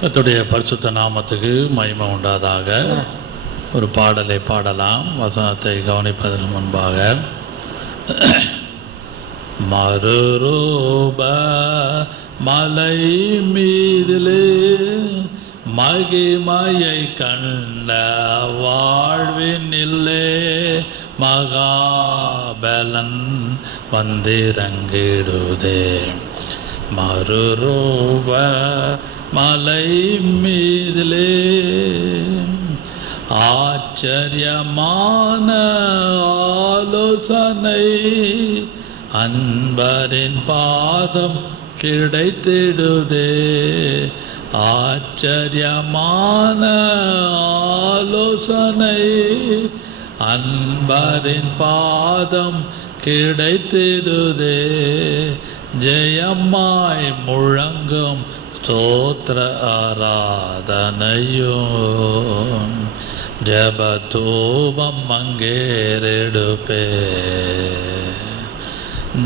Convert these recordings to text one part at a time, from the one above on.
கர்த்தருடைய பரிசுத்த நாமத்துக்கு மகிமை உண்டாதாக. ஒரு பாடலை பாடலாம். வசனத்தை கவனிப்பதற்கு முன்பாக மறுரூப மலை மீதிலே மகிமையை கண்ட வாழ்வினில்லே மகாபலன் வந்திறங்கிடுதே. மறுரூப மலை மீதிலே ஆச்சரியமான ஆலோசனை அன்பரின் பாதம் கிடைத்திடுதே. ஆச்சரியமான ஆலோசனை அன்பரின் பாதம் கிடைத்திடுதே. ஜெயமாய் முழங்கும் ஸ்தோத்திர ஆராதனையும் ஜபதூபம் அங்கேறெடுப்பே.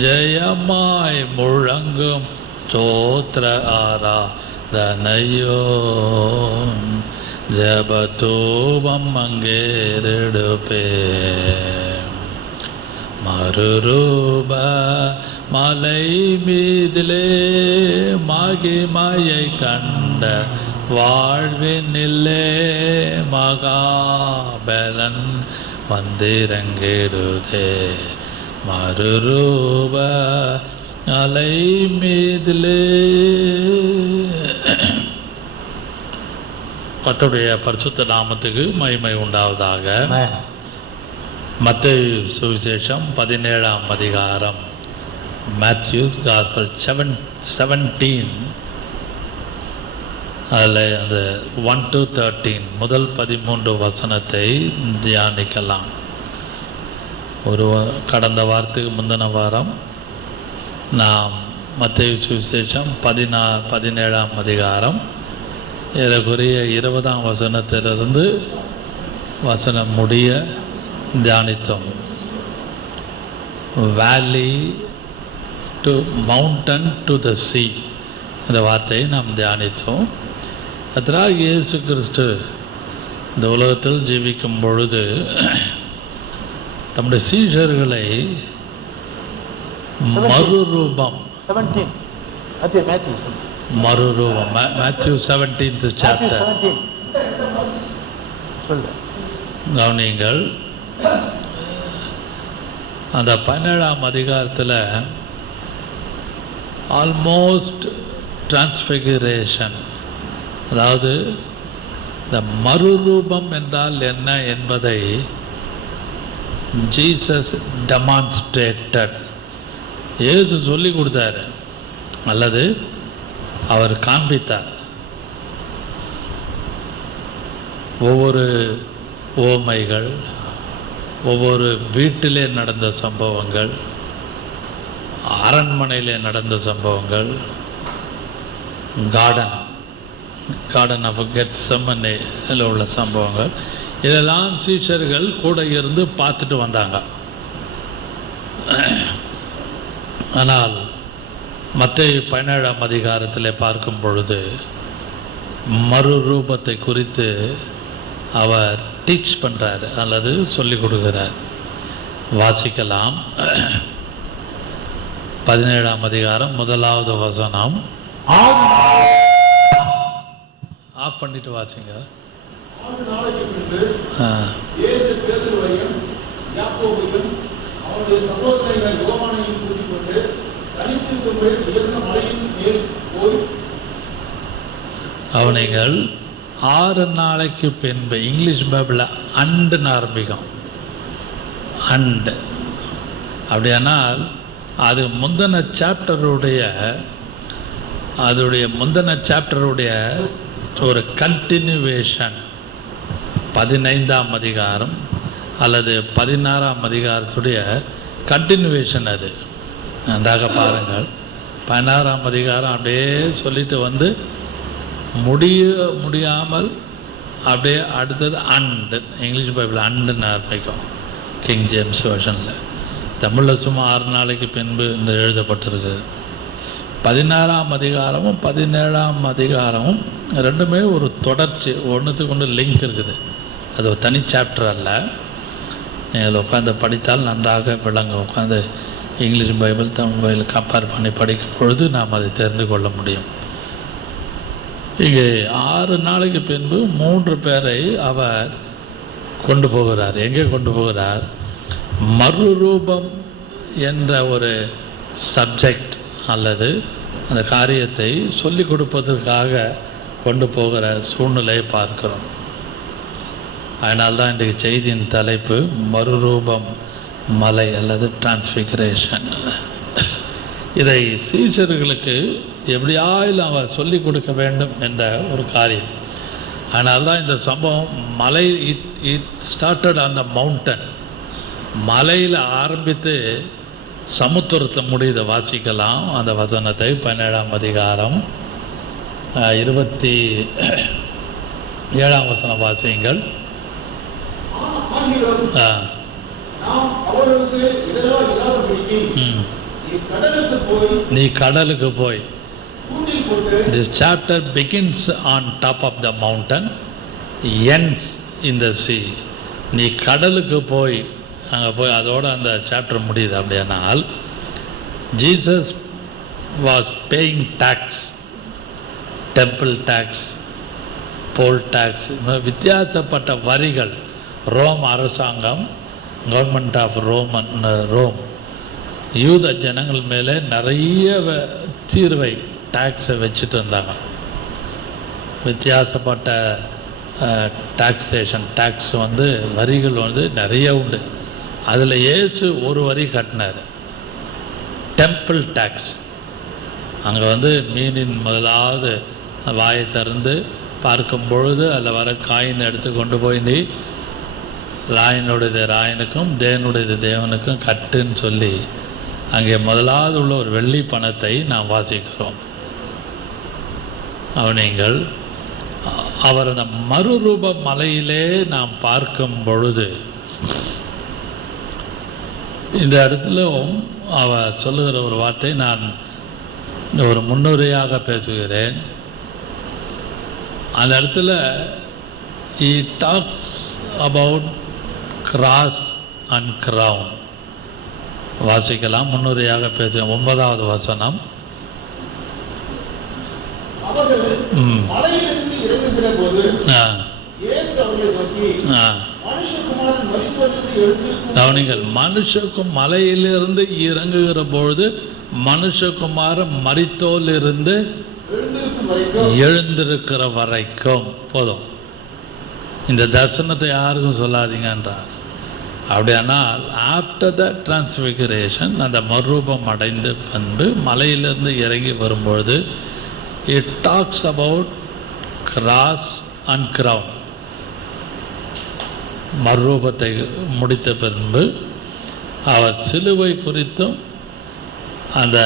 ஜெயமாய் முழங்கும் ஸ்தோத்திர ஆராதனையும் ஜபதூபம் அங்கேறெடுப்பே. மறுரூப மலை மீதிலே மகிமையை கண்ட வாழ்வினில்லே மகாபலன் வந்திறங்கிடுதே. மறுரூப மலை மீதிலே. கர்த்தருடைய பரிசுத்த நாமத்துக்கு மகிமை உண்டாவதாக. மத்தேயு சுவிசேஷம் 17ஆம் அதிகாரம், மேத்யூஸ் காஸ்பல் 17, அதில் அந்த 1 to 13 முதல் 13 வசனத்தை தியானிக்கலாம். கடந்த வாரத்துக்கு முந்தின வாரம் நாம் மத்தேயு சுவிசேஷம் 17ஆம் அதிகாரம் ஏறக்குறைய 20ஆம் வசனத்திலிருந்து வசனம் முடிய தியானித்தோம். வேலி டு மவுண்டன் டு த சீ இந்த வார்த்தையை நாம் தியானித்தோம். கர்த்தராகிய இயேசு கிறிஸ்து இந்த உலகத்தில் ஜீவிக்கும் பொழுது தம்முடைய சீஷர்களை மறுரூபம் மேத்யூ 17th சாப்டர் கவனியுங்கள். அந்த 17ஆம் அதிகாரத்தில் ஆல்மோஸ்ட் டிரான்ஸ்ஃபிகரேஷன், அதாவது இந்த மறுரூபம் என்றால் என்ன என்பதை ஜீசஸ் டெமான்ஸ்ட்ரேட்டட், இயேசு சொல்லி கொடுத்தாரு அல்லது அவர் காண்பித்தார். ஒவ்வொரு ஓமைகள், ஒவ்வொரு வீட்டிலே நடந்த சம்பவங்கள், அரண்மனையிலே நடந்த சம்பவங்கள், கார்டன் ஆஃப் கெத்செமனேல உள்ள சம்பவங்கள், இதெல்லாம் சீஷர்கள் கூட இருந்து பார்த்துட்டு வந்தாங்க. ஆனால் மத்தேயு 17ஆம் அதிகாரத்தில் பார்க்கும் பொழுது மறுரூபத்தை குறித்து அவர் டீச் பண்ணுறார் அல்லது சொல்லிக் கொடுக்கிறார். வாசிக்கலாம். 17ஆம் அதிகாரம் 1வது வசனம். ஆஃப் பண்ணிட்டு வாசிங்க. அவனைகள் 6 நாளைக்கு பின்பு, இங்கிலீஷ் பைபிளில் அண்டுன்னு ஆரம்பிக்கும். அண்டு அப்படியானால் அது முந்தின சாப்டருடைய ஒரு கண்டினியூவேஷன். 15ஆம் அதிகாரம் அல்லது 16ஆம் அதிகாரத்துடைய கண்டினியூவேஷன் அது. நன்றாக பாருங்கள். 16ஆம் அதிகாரம் அப்படியே சொல்லிட்டு வந்து முடியாமல் அப்படியே அடுத்தது அண்டு. இங்கிலீஷ் பைபிள் அண்டுன்னு ஆரம்பிக்கும், கிங் ஜேம்ஸ் வெர்ஷனில். தமிழில் சும்மா 6 நாளைக்கு பின்பு இந்த எழுதப்பட்டிருக்குது. 16ஆம் அதிகாரமும் 17ஆம் அதிகாரமும் ரெண்டுமே ஒரு தொடர்ச்சி, ஒன்றுத்துக்கு ஒன்று லிங்க் இருக்குது. அது ஒரு தனி சாப்டர் அல்ல. நீங்கள் உட்காந்து படித்தால் நன்றாக விளங்கும். உட்காந்து English Bible Tamil Bible compare பண்ணி படிக்கும் பொழுது நாம் அதை தெரிந்து கொள்ள முடியும். இங்கே 6 நாளைக்கு பின்பு 3 பேரை அவர் கொண்டு போகிறார். எங்கே கொண்டு போகிறார்? மறுரூபம் என்ற ஒரு சப்ஜெக்ட் அல்லது அந்த காரியத்தை சொல்லிக் கொடுப்பதற்காக கொண்டு போகிற சூழ்நிலையை பார்க்கிறோம். அதனால்தான் இன்றைக்கு செய்தியின் தலைப்பு மறுரூபம் மலை அல்லது டிரான்ஸ்ஃபிகரேஷன். இதை சீஷர்களுக்கு எப்படியாயிலும் அவர் சொல்லிக் கொடுக்க வேண்டும் என்ற ஒரு காரியம். அதனால்தான் இந்த சம்பவம் மலை it started on the mountain. மலையில் ஆரம்பித்து சமுத்திரத்தை முடியுத வாசிக்கலாம். அந்த வசனத்தை 17ஆம் அதிகாரம் 27ஆம் வசனம் வாசியுங்கள். நீ கடலுக்கு போய். This chapter begins on top of the mountain, ends in the sea. நீ கடலுக்கு போய், அங்கே போய் அதோடு அந்த சாப்டர் முடியுது. அப்படியானால் Jesus was paying taxes, temple taxes, poll taxes, வித்தியாசப்பட்ட வரிகள். ரோம் அரசாங்கம், கவர்மெண்ட் ஆஃப் ரோம் யூத ஜனங்கள் மேலே நிறைய தீர்வை டேக்ஸை வச்சுட்டு இருந்தாங்க. வித்தியாசப்பட்ட டாக்ஸேஷன், டேக்ஸ் வரிகள் நிறைய உண்டு. அதில் இயேசு ஒரு வரி கட்டினார், டெம்பிள் டேக்ஸ். அங்கே மீனின் முதலாவது வாயை திறந்து பார்க்கும் பொழுது அதில் வர காயின் எடுத்து கொண்டு போய் நீ ராயனுடையது ராயனுக்கும் தேவனுடையது தேவனுக்கும் கட்டுன்னு சொல்லி அங்கே முதலாவது உள்ள ஒரு வெள்ளி பணத்தை நாம் வாசிக்கிறோம். அவனிங்கள் அவர் அந்த மறுரூப மலையிலே நாம் பார்க்கும் பொழுது இந்த இடத்திலும் அவர் சொல்லுகிற ஒரு வார்த்தை நான் ஒரு முன்னுரையாக பேசுகிறேன். அந்த இடத்துல he talks about cross and crown. வாசிக்கலாம், முன்னுரையாக பேசுகிறேன். 9வது வசனம். கவனிங்கள், மனுஷக்கும் மலையிலிருந்து இறங்குகிற பொழுது மனுஷகுமாரன் மரித்தோலிருந்து எழுந்திருக்கிற வரைக்கும் போதும். இந்த தரிசனத்தை யாருக்கும் சொல்லாதீங்கன்றார். அப்படியானால் ஆஃப்டர் த டிரான்ஸ்ஃபிகரேஷன், அந்த மறுரூபம் அடைந்து பின்பு மலையிலிருந்து இறங்கி வரும்பொழுது it talks about cross and crown. மறுரூபத்தை முடித்த பின்பு அவர் சிலுவை குறித்தும் அந்த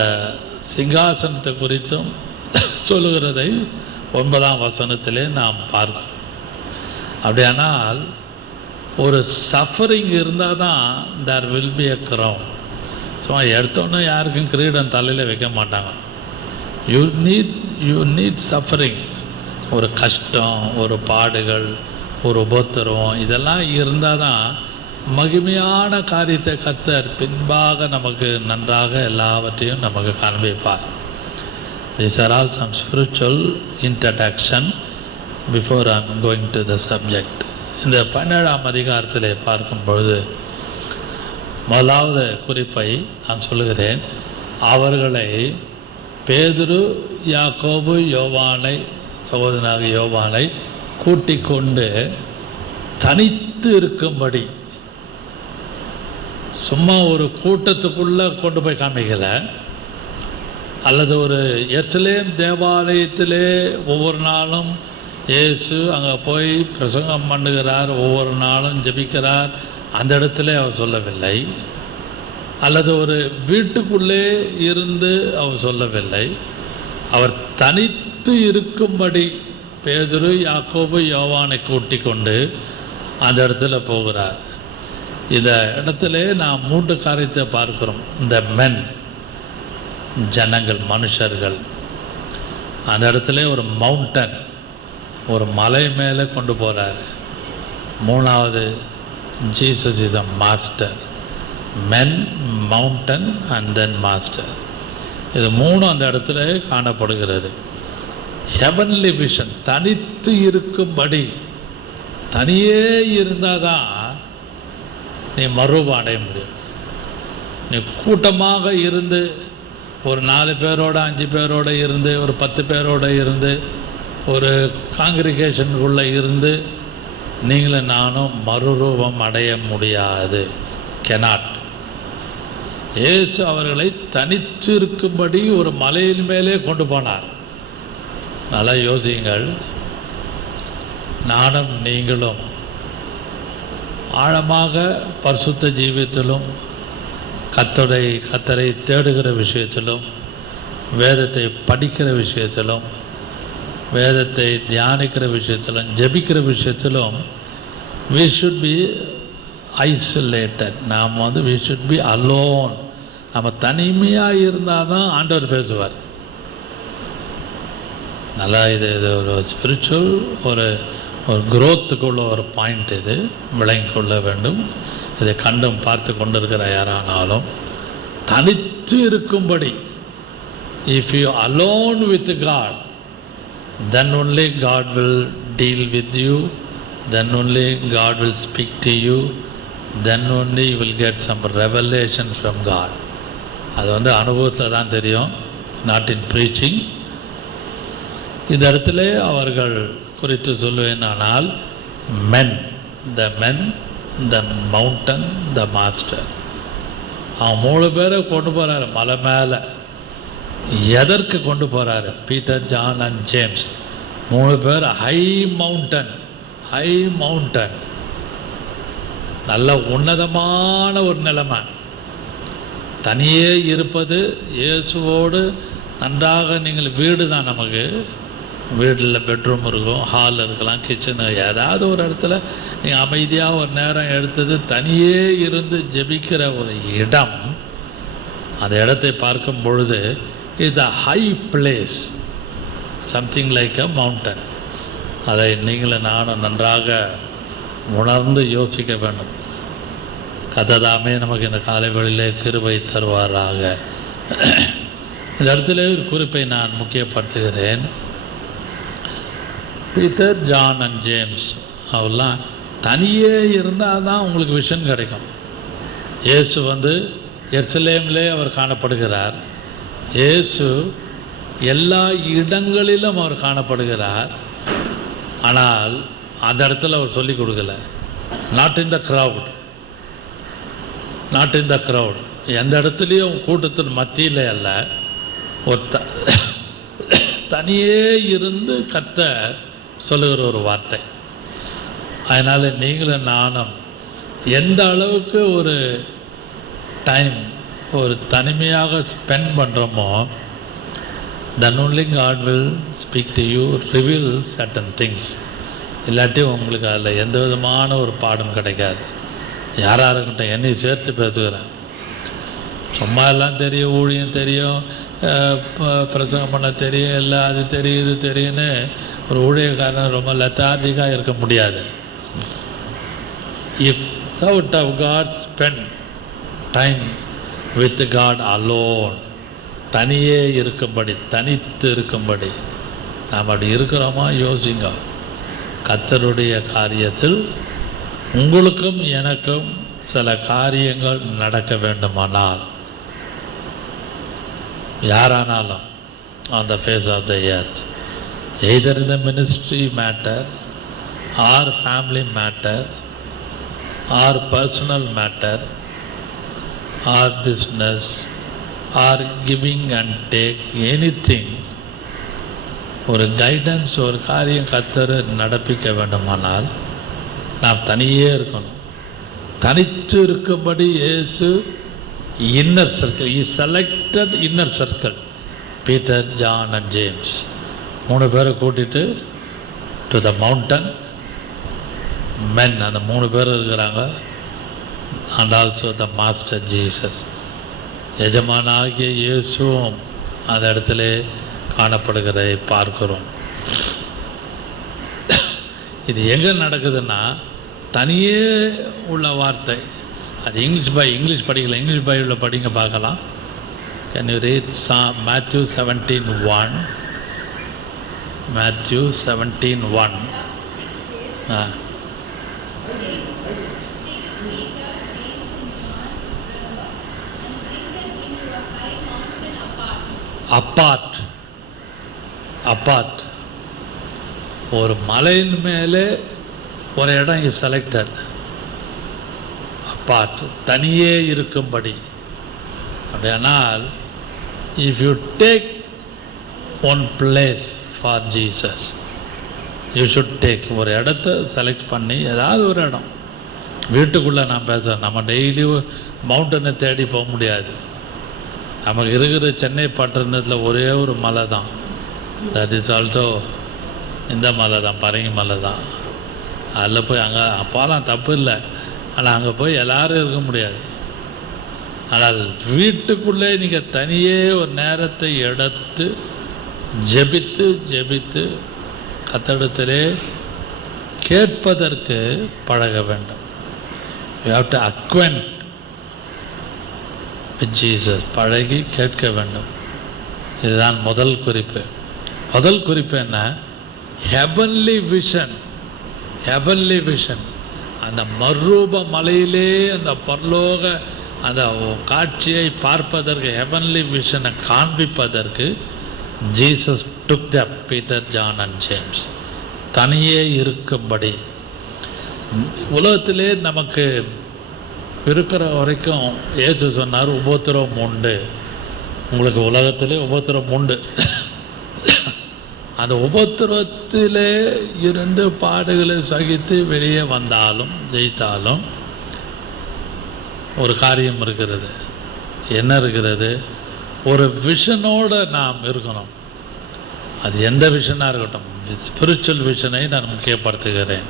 சிங்காசனத்தை குறித்தும் சொல்லுகிறதை 9ஆம் வசனத்திலே நாம் பார்க்கிறோம். அப்படியானால் ஒரு சஃபரிங் இருந்தால் தான் there will be a crown. சும்மா எடுத்தோன்னே யாருக்கும் கிரீடம் தலையில் வைக்க மாட்டாங்க. You need suffering. ஒரு கஷ்டம், ஒரு பாடுகள், ஒரு உபத்திரவம், இதெல்லாம் இருந்தால் தான் மகிமையான காரியத்தை கர்த்தர் பின்பாக நமக்கு நன்றாக எல்லாவற்றையும் நமக்கு காண்பிப்பார். These are all some spiritual introduction before I am going to the subject. இந்த 17ஆம் அதிகாரத்திலே பார்க்கும் பொழுது முதலாவது குறிப்பை நான் சொல்லுகிறேன். அவர்களை பேதுரு, யாக்கோபு, யோவானை, சகோதரனாக யோவானை கூட்டிக் கொண்டு தனித்து இருக்கும்படி, சும்மா ஒரு கூட்டத்துக்குள்ளே கொண்டு போய் காமிக்கலை, அல்லது ஒரு எருசலேம் தேவாலயத்திலே ஒவ்வொரு நாளும் இயேசு அங்கே போய் பிரசங்கம் பண்ணுகிறார், ஒவ்வொரு நாளும் ஜெபிக்கிறார், அந்த இடத்துல அவர் சொல்லவில்லை. அல்லது ஒரு வீட்டுக்குள்ளே இருந்து அவர் சொல்லவில்லை. அவர் தனித்து இருக்கும்படி பேதுரு, யாக்கோபு, யோவானை கூட்டிக் கொண்டு அந்த இடத்துல போகிறார். இந்த இடத்துல நாம் 3 காரியத்தை பார்க்கிறோம். இந்த மென், ஜனங்கள், மனுஷர்கள். அந்த இடத்துல ஒரு மவுண்டன், ஒரு மலை மேலே கொண்டு போகிறாரு. மூணாவது, Jesus is a master. Men, mountain and then master. இது மூணும் அந்த இடத்துல காணப்படுகிறது. ஹெவன்லி விஷன், தனித்து இருக்கும்படி. தனியே இருந்தால் தான் நீ மறுரூபம் அடைய முடியும். நீ கூட்டமாக இருந்து ஒரு 4 பேரோட 5 பேரோட இருந்து ஒரு 10 பேரோட இருந்து ஒரு காங்கிரிகேஷனுக்குள்ளே இருந்து நீங்களும் நானும் மறுரூபம் அடைய முடியாது. கெனாட். இயேசு அவர்களை தனித்து இருக்கும்படி ஒரு மலையின் மேலே கொண்டு போனார். நல்லா யோசியுங்கள். நானும் நீங்களும் ஆழமாக பரிசுத்த ஜீவியத்திலும் கர்த்தரை தேடுகிற விஷயத்திலும், வேதத்தை படிக்கிற விஷயத்திலும், வேதத்தை தியானிக்கிற விஷயத்திலும், ஜெபிக்கிற விஷயத்திலும் we should be isolated. நாம் we should be alone. நம்ம தனிமையாக இருந்தால் தான் ஆண்டவர் பேசுவார். நல்லா இது ஒரு ஸ்பிரிச்சுவல் ஒரு குரோத்துக்குள்ள ஒரு பாயிண்ட். இது விளங்கி கொள்ள வேண்டும். இதை கண்டும் பார்த்து கொண்டிருக்கிற யாரானாலும் தனித்து இருக்கும்படி, if you alone with God, then only God will deal with you, then only God will speak to you, then only you will get some revelation from God. அது அனுபவத்தில் தான் தெரியும், நாட் இன் ப்ரீச்சிங். இந்த இடத்துல அவர்கள் குறித்து சொல்லுவேனால், மென், the mountain, the master. அவன் 3 பேரை கொண்டு போகிறாரு மலை மேலே. எதற்கு கொண்டு போகிறாரு? பீட்டர், ஜான் அண்ட் ஜேம்ஸ் 3 பேர் ஹை மவுண்டன், நல்ல உன்னதமான ஒரு நிலைமை. தனியே இருப்பது, இயேசுவோடு நன்றாக நீங்கள் வீடு தான். நமக்கு வீட்டில் பெட்ரூம் இருக்கும், ஹால் இருக்கலாம், கிச்சனு, ஏதாவது ஒரு இடத்துல நீங்கள் அமைதியாக ஒரு நேரம் எடுத்தது தனியே இருந்து ஜெபிக்கிற ஒரு இடம். அந்த இடத்தை பார்க்கும் பொழுது it's a high place, something like a mountain. அதை நீங்களும் நானும் நன்றாக உணர்ந்து யோசிக்க வேண்டும். கர்த்ததாமே நமக்கு இந்த காலை வேளையிலே கிருபை தருவாராக. இந்த இடத்துல ஒரு குறிப்பை நான் முக்கியப்படுத்துகிறேன். பீட்டர், ஜான் அண்ட் ஜேம்ஸ் அவெல்லாம் தனியே இருந்தால் தான் உங்களுக்கு விஷன் கிடைக்கும். இயேசு எருசலேமிலே அவர் காணப்படுகிறார். இயேசு எல்லா இடங்களிலும் அவர் காணப்படுகிறார். ஆனால் அந்த இடத்துல அவர் சொல்லிக் கொடுக்கல. Not in the crowd. எந்த இடத்துலையும் கூட்டத்தின் மத்தியில் அல்ல, ஒரு தனியே இருந்து கர்த்தர் சொல்லுகிற ஒரு வார்த்தை. அதனால் நீங்களும் நானும் எந்த அளவுக்கு ஒரு டைம் ஒரு தனிமையாக ஸ்பெண்ட் பண்ணுறோமோ, then only God will speak to you, reveal certain things. இல்லாட்டி உங்களுக்கு அதில் எந்த விதமான ஒரு பாடம் கிடைக்காது. யாராக இருக்கட்டும், என்னையும் சேர்த்து பேசுகிறேன். சும்மா எல்லாம் தெரியும், ஊழியம் தெரியும், பிரசங்கம் பண்ண தெரியும், எல்லாம் அது தெரியும் இது தெரியும்னு ஒரு ஊழியக்காரன் ரொம்ப லெத்தார்ஜிக்காக இருக்க முடியாது. If out of God spend time with God alone, தனியே இருக்கும்படி, தனித்து இருக்கும்படி நாம் அப்படி இருக்கிறோமா? யோசிங்க. கர்த்தருடைய காரியத்தில் உங்களுக்கும் எனக்கும் சில காரியங்கள் நடக்க வேண்டுமானால், யாரானாலும் on the face of the earth, either in the ministry matter or family matter or personal matter or business or giving and take, anything, ஒரு கைடன்ஸ், ஒரு காரியம் கர்த்தர் நடப்பிக்க வேண்டுமானால் நாம் தனியே இருக்கணும். தனித்து இருக்கும்படி இயேசு inner circle, he selected inner circle, Peter, John and James 3 பேரை கூட்டிட்டு டு த மவுண்டன் மென், அந்த 3 பேர் இருக்கிறாங்க. And also the master Jesus. எஜமானாகிய இயேசுவும் அந்த இடத்துல காணப்படுகிறதை பார்க்கிறோம். இது எங்கே நடக்குதுன்னா தனியே உள்ள வார்த்தை. அது இங்கிலீஷ் படிக்கல, இங்கிலீஷ் பைபிளில் படிங்க பார்க்கலாம். Can you read Matthew 17:1? Matthew 17:1. Apart ஒரு மலையின் மேலே ஒரு இடம் இஸ் செலக்டட். அப்பார்ட் தனியே இருக்கும்படி. அப்படியானால் if you take one place for Jesus, you should take ஒரு இடத்த செலக்ட் பண்ணி, ஏதாவது ஒரு இடம். வீட்டுக்குள்ளே நான் பேசுகிறேன், நம்ம டெய்லி மவுண்டனை தேடி போக முடியாது. நமக்கு இருக்கிற சென்னை பட்டணத்தில் ஒரே ஒரு மலை தான், தட் இஸ் ஆல்சோ இந்த மலை தான், பரங்கி மலை தான். அதில் போய் அங்கே போகலாம், தப்பு இல்லை. ஆனால் அங்கே போய் எல்லோரும் இருக்க முடியாது. ஆனால் வீட்டுக்குள்ளே நீங்கள் தனியே ஒரு நேரத்தை எடுத்து ஜெபித்து கர்த்தரிடத்திலே கேட்பதற்கு பழக வேண்டும். You have to acquaint with Jesus, பழகி கேட்க வேண்டும். இதுதான் முதல் குறிப்பு. முதல் குறிப்பு என்ன? Heavenly vision. அந்த மறுரூப மலையிலே அந்த பரலோக அந்த காட்சியை பார்ப்பதற்கு, ஹெவன்லி விஷனை காண்பிப்பதற்கு Jesus took the Peter, John and James. தனியே இருக்கும்படி. உலகத்திலே நமக்கு இருக்கிற வரைக்கும் இயேசு சொன்னார், உபத்திரவம் உண்டு. உங்களுக்கு உலகத்திலே உபத்திரவம் உண்டு. அந்த உபத்திரவத்திலே இருந்து பாடுகளை சகித்து வெளியே வந்தாலும் ஜெயித்தாலும் ஒரு காரியம் இருக்கிறது. என்ன இருக்கிறது? ஒரு விஷனோடு நாம் இருக்கணும். அது எந்த விஷனாக இருக்கட்டும், ஸ்பிரிச்சுவல் விஷனை நான் முக்கியப்படுத்துகிறேன்.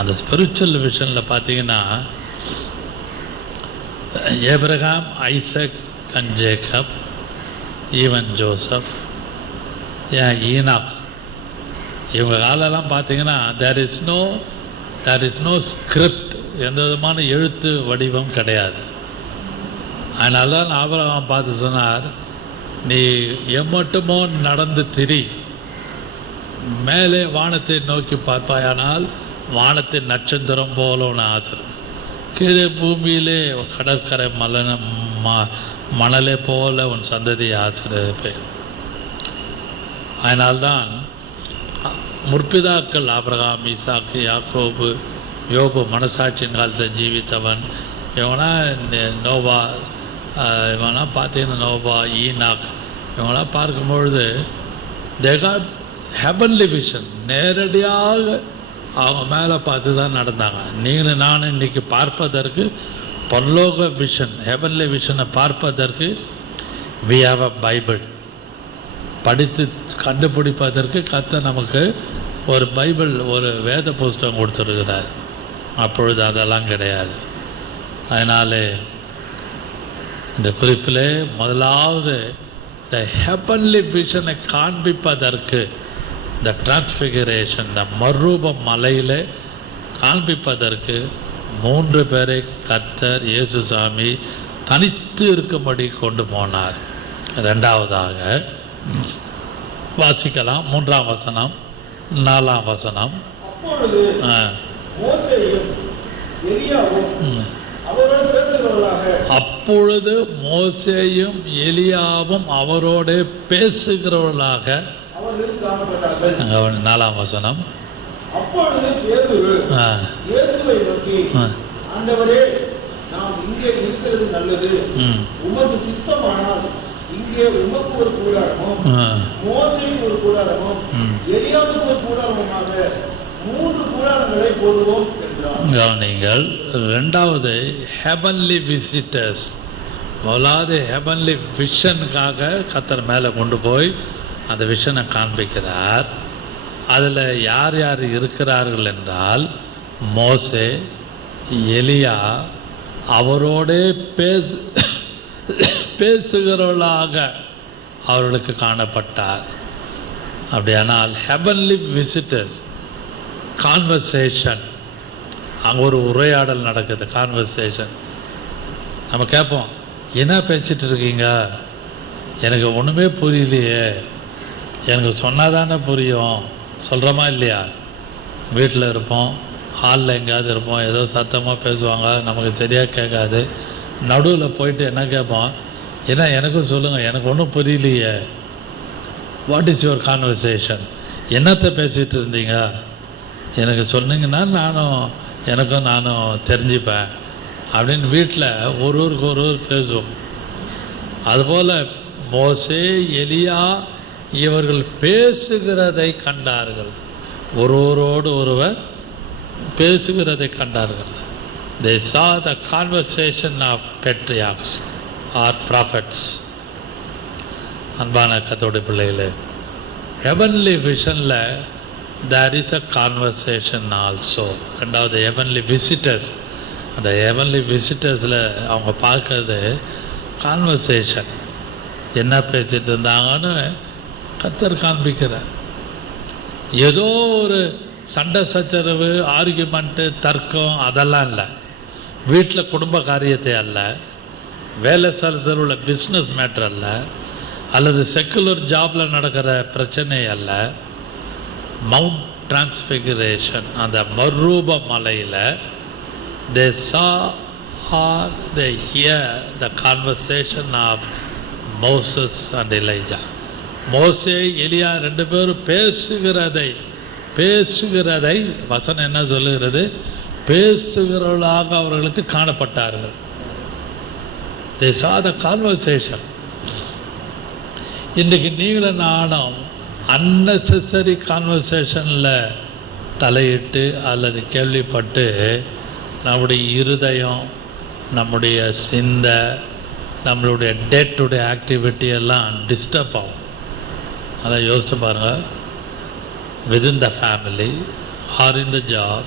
அந்த ஸ்பிரிச்சுவல் விஷனில் பார்த்தீங்கன்னா Abraham, Isaac and Jacob, even Joseph, ENOC, இவங்க காலெல்லாம் பார்த்தீங்கன்னா தேர் இஸ் நோ ஸ்கிரிப்ட், எந்த விதமான எழுத்து வடிவம் கிடையாது. அதனால தான் ஆபிரகாம் பார்த்து சொன்னார், நீ எம்மட்டுமோ நடந்து திரி, மேலே வானத்தை நோக்கி பார்ப்பாயானால் வானத்தின் நட்சத்திரம் போல உன்னை ஆசிரியர், கீழே பூமியிலே கடற்கரை மணலை போல உன் சந்ததியை ஆசிரியப்பேன். அதனால்தான் முற்பிதாக்கள் ஆபிரகாம், ஈசாக்கு, யாக்கோபு, யோபு மனசாட்சியின் காலத்தில் ஜீவித்தவன், இவனா நோவா, இவனா பார்த்தீங்கன்னா நோவா, ஈனாக், இவங்களாம் பார்க்கும்பொழுது தே காட் ஹெவன்லி விஷன். நேரடியாக அவங்க மேலே பார்த்து தான் நடந்தாங்க. நீங்களும் நானும் இன்றைக்கி பார்ப்பதற்கு பரலோக விஷன், ஹெவன்லி விஷனை பார்ப்பதற்கு வி ஹாவ் அ பைபிள். படித்து கண்டுபிடிப்பதற்கு கர்த்தர் நமக்கு ஒரு பைபிள், ஒரு வேத புஸ்தகம் கொடுத்துருக்கிறார். அப்பொழுது அதெல்லாம் கிடையாது. அதனாலே இந்த குறிப்பில் முதலாவது இந்த ஹெவன்லி விஷனை காண்பிப்பதற்கு, இந்த டிரான்ஸ்ஃபிகரேஷன், இந்த மறுரூப மலையில் காண்பிப்பதற்கு 3 பேரை கர்த்தர் இயேசு சாமி தனித்து இருக்கும்படி கொண்டு போனார். ரெண்டாவதாக வாசிக்கலாம், 3ஆம் வசனம், 4ஆம் வசனம். அப்பொழுது மோசேயும் எலியாவும் அவரோடு பேசுகிறவர்களாக. 4ஆம் வசனம். அப்பொழுது பேதுரு இயேசுவை நோக்கி, ஆண்டவரே, நாம் இங்கே இருக்கிறது நல்லது. உமது சித்தமானால் இங்கே உமக்கு ஒரு கூடாரமும் மோசேக்கு ஒரு கூடாரமும் எலியாவுக்கு ஒரு கூடாரமுமாக 3 கூடாரங்களை போடுவோம் என்றார். நீங்கள் ரெண்டாவது ஹெவன்லி விசிட்டர்ஸ். முதலாவது ஹெவன்லி விஷனுக்காக கர்த்தர் மேலே கொண்டு போய் அந்த விஷனை காண்பிக்கிறார். அதில் யார் யார் இருக்கிறார்கள் என்றால் மோசே, எலியா, அவரோடே பேசுகிறவர்களாக அவர்களுக்கு காணப்பட்டார். அப்படியானால் ஹெவன்லி விசிட்டர்ஸ் கான்வர்சேஷன், அங்கே ஒரு உரையாடல் நடக்குது, கான்வர்சேஷன். நம்ம கேட்போம், என்ன பேசிகிட்டு இருக்கீங்க, எனக்கு ஒன்றுமே புரியலையே, எனக்கு சொன்னால் தானே புரியும், சொல்கிறோமா இல்லையா? வீட்டில் இருப்போம், ஹாலில் எங்கேயாவது இருப்போம், ஏதோ சத்தமாக பேசுவாங்க, நமக்கு சரியாக கேட்காது. நடுவில் போயிட்டு என்ன கேட்போம், ஏன்னா எனக்கும் சொல்லுங்கள், எனக்கு ஒன்றும் புரியலையே. What is your conversation? என்னத்தை பேசிகிட்டு இருந்தீங்க, எனக்கு சொன்னீங்கன்னா நானும் தெரிஞ்சுப்பேன் அப்படின்னு வீட்டில் ஒருவருக்கு ஒருவர் பேசுவோம். அதுபோல் மோசே, எலியா இவர்கள் பேசுகிறதை கண்டார்கள், ஒருவரோடு ஒருவர் பேசுகிறதை கண்டார்கள். They saw the conversation of patriarchs or prophets. அன்பான கர்த்தருடைய பிள்ளைகளே, ஹெவன்லி விஷனில் there is a conversation also. ரெண்டாவது ஹெவன்லி விசிட்டர்ஸ், அந்த ஹெவன்லி விசிட்டர்ஸில் அவங்க பார்க்கறது கான்வர்சேஷன், என்ன பேசிகிட்டு இருந்தாங்கன்னு கர்த்தர் காண்பிக்கிறார். ஏதோ ஒரு சண்டை சச்சரவு, ஆர்கியூமெண்ட்டு, தர்க்கம் அதெல்லாம் இல்லை. வீட்டில் குடும்ப காரியத்தை அல்ல, வேலை ஸ்தலத்தில் உள்ள பிஸ்னஸ் மேட்ரு அல்ல, அல்லது செக்குலர் ஜாபில் நடக்கிற பிரச்சனை அல்ல. மவுண்ட் டிரான்ஸ்ஃபிகரேஷன், அந்த மறுரூப மலையில் they saw or they hear the conversation of Moses and Elijah. மோசே, எலியா ரெண்டு பேரும் பேசுகிறதை வசனம் என்ன சொல்லுகிறது, பேசுகிறவர்களாக அவர்களுக்கு காணப்பட்டார்கள். They saw the conversation. இன்றைக்கு நீங்களும் நானும் அன்னெசரி கான்வர்சேஷனில் தலையிட்டு அல்லது கேள்விப்பட்டு நம்முடைய இருதயம், நம்முடைய சிந்தை, நம்மளுடைய டே டு டே ஆக்டிவிட்டி எல்லாம் டிஸ்டர்ப் ஆகும். அதை யோசித்து பாருங்கள். within the family or in the job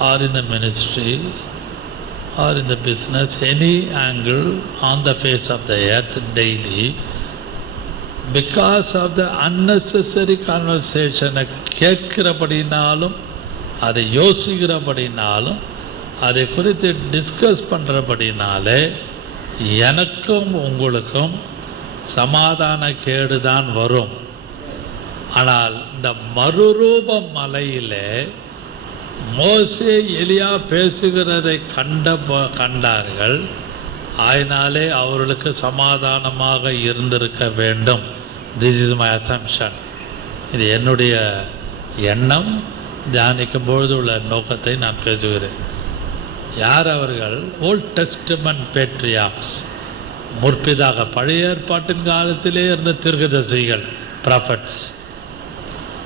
or in the ministry or in the business, any angle on the face of the earth daily, because of the unnecessary conversation, கேட்கிறபடினாலும் அதை யோசிக்கிறபடினாலும் அதை குறித்து discuss பண்ணுறபடினாலே எனக்கும் உங்களுக்கும் சமாதான கேடுதான் வரும். ஆனால் இந்த மறுரூப மலையிலே மோசே, எலியா பேசுகிறதை கண்டார்கள். ஆயினாலே அவர்களுக்கு சமாதானமாக இருந்திருக்க வேண்டும். This is my assumption. இது என்னுடைய எண்ணம். தியானிக்கும் பொழுது உள்ள நோக்கத்தை நான் பேசுகிறேன். யார் அவர்கள்? ஓல்ட் டெஸ்டமென்ட் பேட்ரியாக்ஸ், முற்பிதாக பழைய ஏற்பாட்டின் காலத்திலே இருந்த தீர்க்கதரிசிகள், ப்ராஃபட்ஸ்,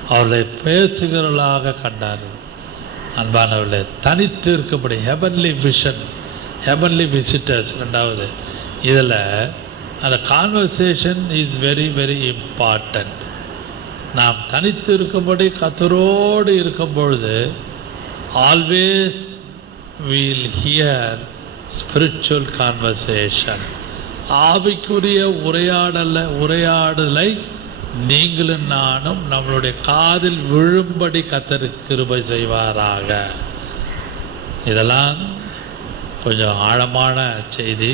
அவர்களை பேசுகிறவர்களாக கண்டார்கள். அன்பானவர்களே, தனித்து இருக்கப்படி ஹெவன்லி விஷன், ஹெவன்லி விசிட்டர்ஸ். ரெண்டாவது இதில் அந்த conversation is very very important. நாம் தனித்து இருக்கும்படி கர்த்தரோடு இருக்கும் பொழுது always will hear spiritual conversation. ஆவிக்குரிய உரையாடலை நீங்களும் நானும் நம்மளுடைய காதில் விழும்படி கர்த்தர் கிருபை செய்வாராக. இதெல்லாம் கொஞ்சம் ஆழமான செய்தி.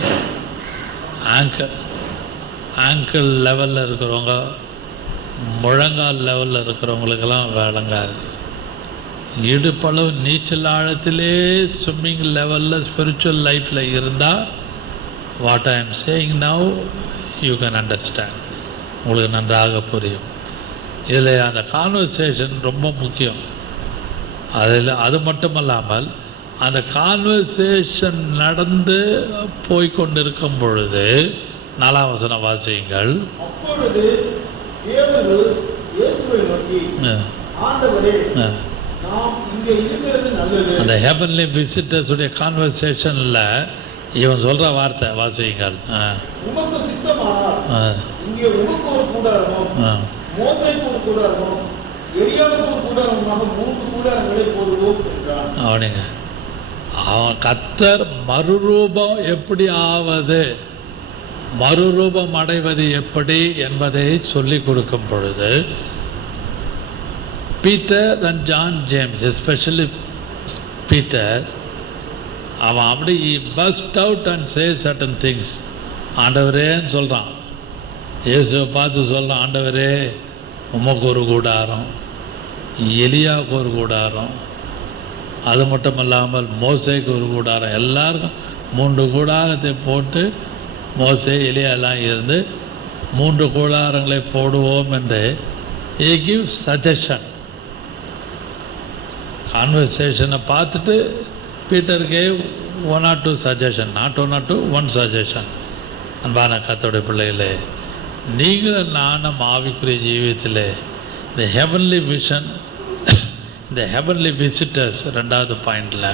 ஆங்கிள் லெவலில் இருக்கிறவங்க, முழங்கால் லெவலில் இருக்கிறவங்களுக்கெல்லாம் விளங்காது. இடுப்பளவு நீச்சல் ஆழத்திலே ஸ்விம்மிங் லெவலில் ஸ்பிரிச்சுவல் லைஃப்பில் இருந்தால் what I am saying now you can understand, உங்களுக்கு நன்றாக புரியும். இதில் அந்த கான்வர்சேஷன் ரொம்ப முக்கியம். அது மட்டுமல்லாமல் அந்த கான்வர்சேஷன் நடந்து போய்கொண்டிருக்கும் பொழுது 4ஆம் வசனம் வாசியுங்கள். அப்பொழுது பேதுரு இயேசுவை நோக்கி, ஆண்டவரே, நாம் இங்கே இருக்கிறது நல்லது. அந்த ஹெவன்லி விசிட்டர்ஸ் உடைய கான்வர்சேஷன்ல இவன் சொல்ற வார்த்தை வாசியுங்கள். உமக்கு சித்தமானால் இங்கே உமக்கு ஒரு கூடாரமும் மோசேக்கு ஒரு கூடாரமும் எலியாவுக்கு ஒரு கூடாரமாக 3 கூடாரங்களை போடுவோம் என்றான். அவனுங்க அவன் கர்த்தர் மறுரூபம் எப்படி ஆவது மறுரூபம் அடைவது எப்படி என்பதை சொல்லிக் கொடுக்கும் பொழுது Peter and John James, especially Peter, அவன் அப்படி burst out and say certain things. ஆண்டவரேன்னு சொல்கிறான், இயேசுவை பார்த்து சொல்கிறான், ஆண்டவரே உமக்கு ஒரு கூடாரம், எலியாவுக்கு ஒரு கூடாரம், அது மட்டும் இல்லாமல் மோசேக்கு ஒரு கூடாரம், எல்லாருக்கும் 3 கூடாரத்தை போட்டு மோசே எலியாலாம் இருந்து 3 கூடாரங்களை போடுவோம் என்று he gives suggestion. கான்வர்சேஷனை பார்த்துட்டு Peter cave 1 or 2 suggestion, not 1 or 2, 1 suggestion. அன்பான கர்த்தருடைய பிள்ளைகளே, நீங்களும் நானும் ஆவிக்குரிய ஜீவியத்தில் இந்த ஹெவன்லி விஷன், இந்த ஹெவன்லி விசிட்டர்ஸ் 2வது பாயிண்டில்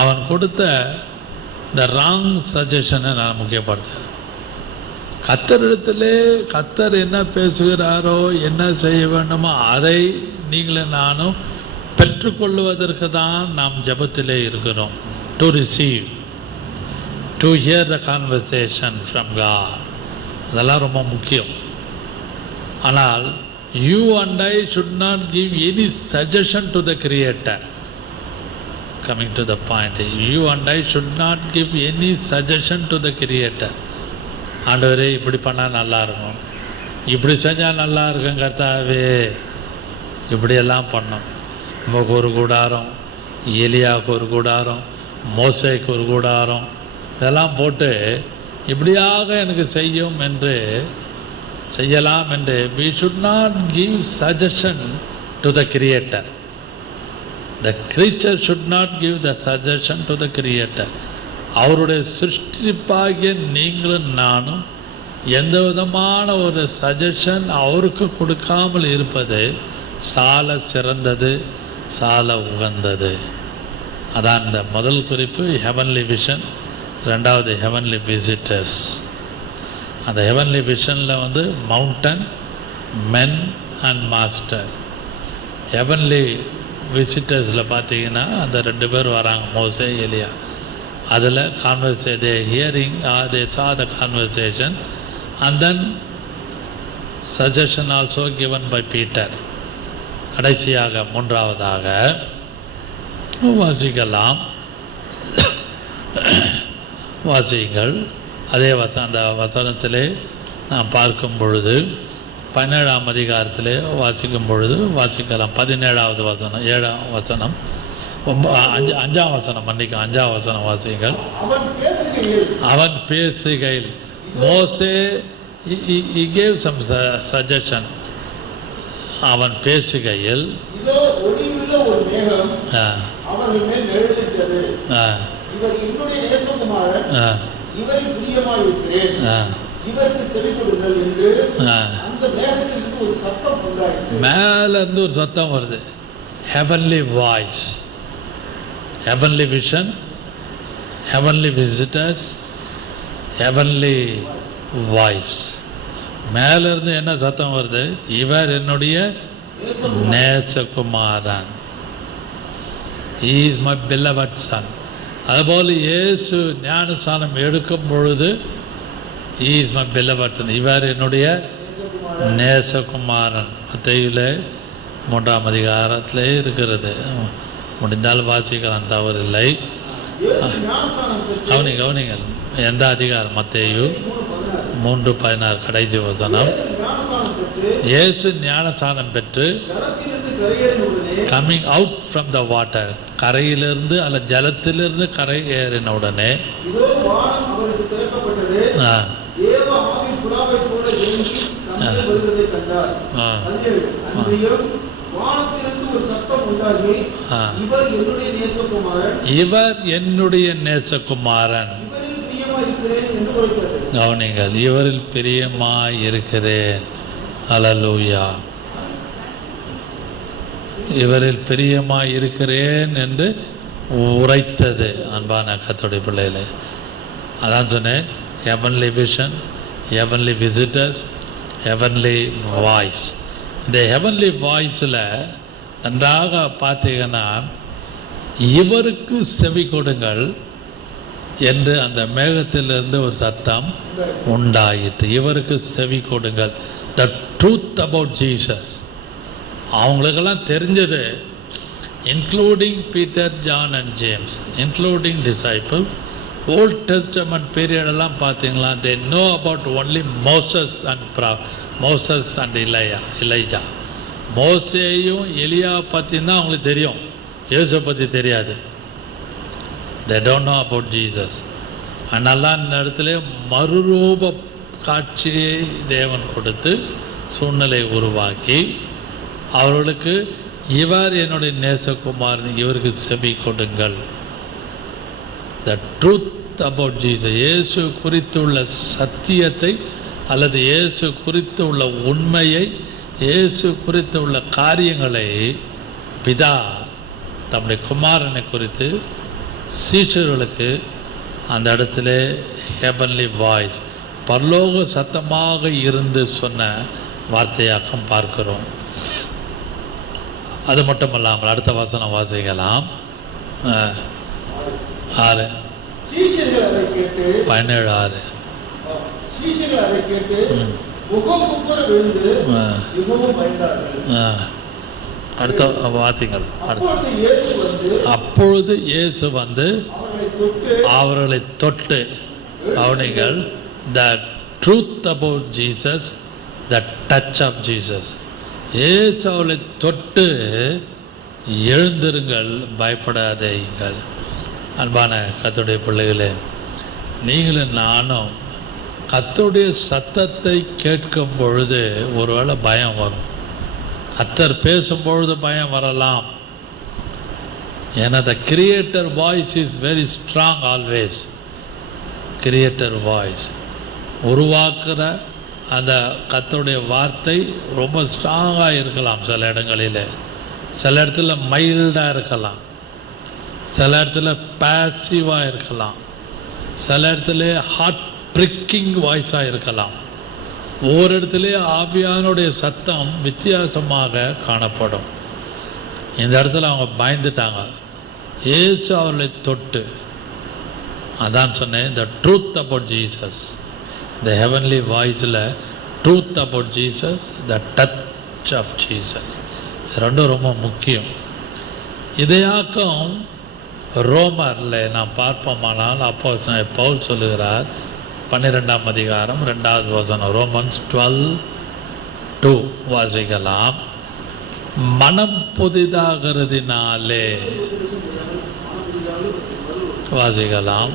அவன் கொடுத்த இந்த ராங் சஜஷனை நான் முக்கியப்படுத்துகிறேன். கர்த்தரிடத்திலே கர்த்தர் என்ன பேசுகிறாரோ, என்ன செய்ய வேண்டுமோ அதை நீங்களும் நானும் பெற்றுக்கொள்வதற்கு தான் நாம் ஜெபத்திலே இருக்கிறோம். To receive, to hear the conversation from God, அதெல்லாம் ரொம்ப முக்கியம். ஆனால் you and I should not give any suggestion to the creator. Coming to the point, you and I should not give any suggestion to the creator. ஆண்டவரே இப்படி பண்ணால் நல்லாயிருக்கும், இப்படி செஞ்சால் நல்லா இருக்கும் கர்த்தாவே, இப்படியெல்லாம் பண்ணோம். நமக்கு ஒரு கூடாரம், எலியாவுக்கு ஒரு கூடாரம், மோசேக்கு ஒரு கூடாரம், இதெல்லாம் போட்டு இப்படியாக எனக்கு செய்யும் என்று செய்யலாம் என்று we should not give suggestion to the creator. The creature should not give the suggestion to the creator. அவருடைய சிருஷ்டிப்பாகிய நீங்களும் நானும் எந்த விதமான ஒரு சஜஷன் அவருக்கு கொடுக்காமல் இருப்பது சால சிறந்தது, சால உகந்தது. அதான் இந்த முதல் குறிப்பு, ஹெவன்லி விஷன். 2வது ஹெவன்லி விசிட்டர்ஸ். அந்த ஹெவன்லி விஷனில் mountain, men and master. Heavenly விசிட்டர்ஸில் பார்த்தீங்கன்னா அந்த 2 பேர் வராங்க, மோசே எலியா. அதில் தே hearing they saw the conversation and then suggestion also given by Peter. கடைசியாக 3வதாக வாசிக்கலாம், வாசியுங்கள். அதே அந்த வசனத்திலே நாம் பார்க்கும் பொழுது 17ஆம் அதிகாரத்திலே வாசிக்கும் பொழுது வாசிக்கலாம். 17வது வசனம், 7ஆம் வசனம், 5ஆம் வசனம், மன்னிக்கும் 5ஆம் வசனம் வாசியுங்கள். அவன் பேசுகையில் மோசே he gave some suggestion. அவன் பேசுகையில் மேலிருந்து ஒரு சத்தம் வருது. Heavenly voice, heavenly vision, heavenly visitors, heavenly voice. மேலிருந்து என்ன சத்தம் வருது? இவர் என்னுடைய நேசகுமாரன், he is my beloved son. அதுபோல் இயேசு ஞானஸ்நானம் எடுக்கும் பொழுது he is my beloved son, இவர் என்னுடைய நேசகுமாரன். மத்தேயுவிலே 3ஆம் அதிகாரத்திலே இருக்கிறது, முடிந்தால் வாசிக்கலாம், தவறில்லை. கவனிங்கள், எந்த அதிகாரம்? மத்தேயு 3:16 கடைசி வசனம். இயேசு ஞானஸ்நானம் பெற்று coming out from the water, கரையிலிருந்து அல்ல ஜலத்திலிருந்து கரை ஏறின உடனே இவர் என்னுடைய நேசகுமாரன். கவனிங்கள், இவரில் பிரியமாய் இருக்கிறேன். அல்லேலூயா. இவரில் பிரியமாய் இருக்கிறேன் என்று உரைத்தது. அன்பான கர்த்தருடைய பிள்ளைகளே, அதான் சொன்னேன், heavenly vision, heavenly visitors, heavenly voice. இந்த ஹெவன்லி வாய்ஸில் நன்றாக பார்த்தீங்கன்னா, இவருக்கு செவி கொடுங்கள், என்று அந்த மேகத்திலிருந்து ஒரு சத்தம் உண்டாயிற்று. இவருக்கு செவி கொடுங்கள். த ட்ரூத் அபவுட் ஜீசஸ் அவங்களுக்கெல்லாம் தெரிஞ்சது, including Peter, John and James, including disciple. Old testament பீரியடெல்லாம் பார்த்தீங்களா, they know about only Moses and Elijah. மோசேயும் எலியா பற்றி தான் அவங்களுக்கு தெரியும், இயேசு பற்றி தெரியாது. They don't know about Jesus. அதனால இந்த இடத்துல மறுரூப காட்சியை தேவன் கொடுத்து சூழ்நிலை உருவாக்கி அவர்களுக்கு இவர் என்னுடைய நேசகுமார், இவருக்கு செவி கொடுங்கள். த ட்ரூத் அபவுட் ஜீசஸ், இயேசு குறித்துள்ள சத்தியத்தை அல்லது இயேசு குறித்து உள்ள உண்மையை, இயேசு குறித்து உள்ள காரியங்களை பிதா தம்முடைய குமாரனை குறித்து சீஷர்களுக்கு அந்த இடத்துல ஹெவன்லி வாய்ஸ், பரலோக சத்தமாக இருந்து சொன்ன வார்த்தையாக்கம் பார்க்கிறோம். அது மட்டுமல்லாமல் அடுத்த வசனம் வாசிக்கலாம். 6 17 6. அடுத்த வார்த்தைகள். அப்பொழுது இயேசு வந்து அவர்களை தொட்டு கவனிங்கள். The truth about Jesus, the touch of Jesus. இயேசு அவளை தொட்டு எழுந்திருங்கள், பயப்படாதீங்கள். அன்பான கர்த்தருடைய பிள்ளைகளே, நீங்களும் நானும் கர்த்தருடைய சத்தத்தை கேட்கும் பொழுது ஒருவேளை பயம் வரும். கர்த்தர் பேசும்பொழுது பயம் வரலாம். ஏன்னா த creator voice is very strong always. Creator voice, உருவாக்குற அந்த கர்த்தருடைய வார்த்தை ரொம்ப ஸ்ட்ராங்காக இருக்கலாம். சில இடங்களில், சில இடத்துல மைல்டாக இருக்கலாம், சில இடத்துல பேசிவாக இருக்கலாம், சில இடத்துல ஹார்ட் ப்ரிக்கிங் வாய்ஸாக இருக்கலாம். ஒவ்வொரு இடத்துலையும் ஆவியானுடைய சத்தம் வித்தியாசமாக காணப்படும். இந்த இடத்துல அவங்க பயந்துட்டாங்க. இயேசு அவர்களை தொட்டு, அதான் சொன்னேன், the truth about Jesus, the heavenly வாய்ஸில் truth about Jesus, the touch of Jesus, ரெண்டும் ரொம்ப முக்கியம். இதையாக்கம் ரோமரில் நாம் பார்ப்போமானால் அப்போஸ்தலன் பவுல் சொல்லுகிறார், 12ஆம் அதிகாரம் 2வது வசனம், ரோமன்ஸ் 12:2 வாசிக்கலாம். மனம் புதிதாகிறதினாலே வாசிக்கலாம்.